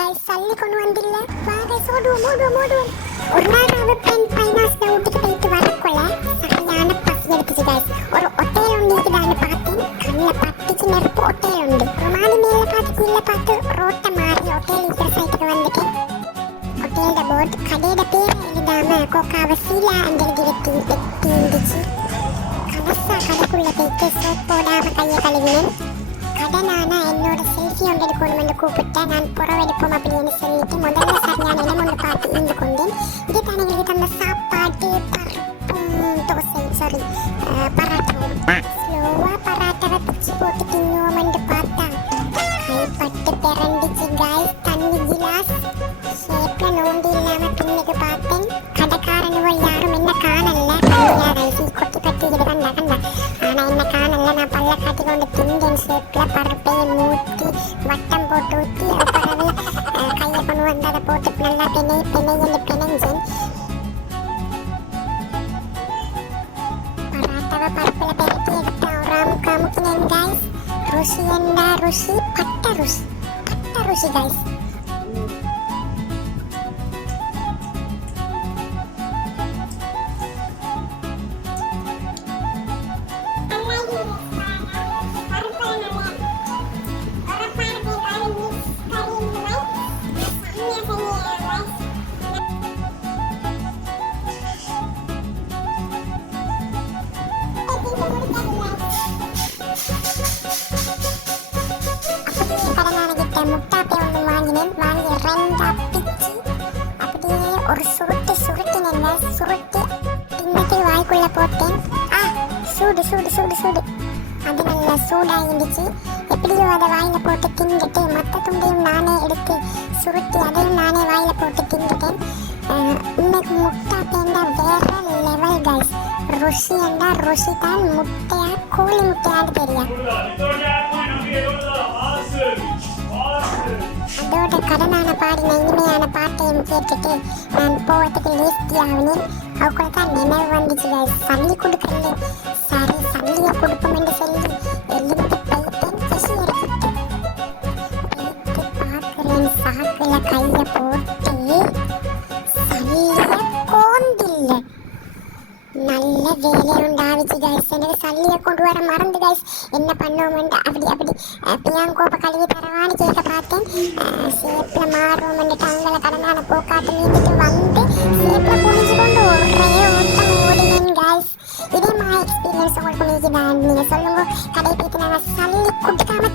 Guys சல்லி கொண்டு வந்தில்ல வா கைஸ் ஓடுவோம் ஒரு நாள் அவன் பைனாஸ்ல வீட்டுக்கு போயிட்டு வரக்குள்ள சரியான பசி எடுத்துச்சு கைஸ். ஒரு ஒட்டையில் ஒன்று இருக்குதான்னு பார்த்தேன், கண்ணில் பட்டுச்சு நெருப்பு ஒட்டையில் உண்டு. ஒரு மாதிரி மேலே பார்த்து கீழே பார்த்து ரோட்டை மாறி ஒட்டையில் இருக்கிற சைட்டுக்கு வந்துட்டேன். ஒட்டையோட போட் கடையோட பேரை எழுதாம கோக்காவை சீலா அஞ்சலிக்கு வெட்டி இருந்துச்சு. கடைசா கடைக்குள்ள போயிட்டு சோப் போடாம கையை கழுவினேன். கடனானா என்னோட செல்ஃபி ஒன்று எடுக்கணும்னு கூப்பிட்டேன். நான் புறவெடுப்போம் அப்படின்னு சொல்லிட்டு முதல்ல சரியான இடம் ஒன்று பார்த்து இருந்து கொண்டேன். இது தானே எங்களுக்கு தந்த சாப்பாட்டு பராட்டாவும் ஸ்லோவா பராட்டாவை பிச்சு போட்டு தின்னுவோம்னு பார்த்தா கைப்பட்டு பிறண்டிச்சு காய்ஸ். தண்ணி கிளாஸ் ஷேப்ல நோண்டி இல்லாம பின்னுக்கு பார்த்தேன். கடைக்காரனுவல் யாரும் என்ன காணல, கொட்டி கட்டி இது கண்டா ஆனா என்ன காணல. நான் பல்ல காட்டி கொண்டு திங்கன் ஷேப்ல பருப்பையை மூட்டி வட்டம் போட்டு ஊற்றி பிறகு கையை கொண்டு வந்து அதை போட்டு நல்லா பிணைஞ்சேன். பராட்டாவை பருப்பில் பெருக்கி எடுத்து அமுக்கினேன் காய்ஸ். ருசி என்ன ருசி, பட்ட ருசி காய்ஸ். முட்டாப்பை ஒன்று வாங்கினேன். வாங்கி ரெண்டா பிச்சு அப்படியே ஒரு சுருட்டினேன். சுருட்டி பின்னத்தை வாய்க்குள்ள போட்டேன். சூடு அது நல்லா சூடாக இருந்துச்சு. எப்படியோ அதை வாயில் போட்டு தின்னுட்டு மற்ற துண்டையும் நானே எடுத்து சுருட்டி அதையும் நானே வாயில் போட்டு தின்னுட்டேன். இன்னைக்கு முட்டாப்பேண்டா வேற லெவல் கைஸ். ருசி என்றா ருசி தான். முட்டையா கோழி முட்டையான்னு தெரியும். அதோட கடனான பாடின இனிமையான பாட்டையும் கேட்டுட்டு நான் போகிறதுக்கு லேஸ்டி ஆகினேன். அவக்குள்ள தான் நினைவு வந்துச்சு. சல்லி கொடுக்கல, சரி சல்லியை கொடுப்போம் என்று சொல்லி எழுந்து போயிட்டேன். பிசி எடுத்துட்டு பார்க்குறேன். சாக்குல கையை போட்டு சல்லியை கோந்தில்லை. நல்ல வேலை உண்டாவிச்சு கைஸ். எனக்கு சல்லியை கொண்டு வர மறந்து கைஸ். என்ன பண்ணுவோம்ட்டு அப்படி பியாங்கோப்பை கழுவி தரவான்னு கேட்க பார்த்தேன். சேப்ல மாறுவோம்ட்டு அங்கே கடனான போக்காட்டு நீந்துட்டு வந்து சேப்ல குனிஞ்சு கொண்டு ஒரே ஓட்டம் ஓடினேன் கைஸ். இதே மாதிரி எக்ஸ்பீரியன்ஸ் உங்களுக்கு நீக்குதான்? நீங்கள் சொல்லுங்க. கடை போய்த்து நாங்கள் சல்லி கொடுக்காம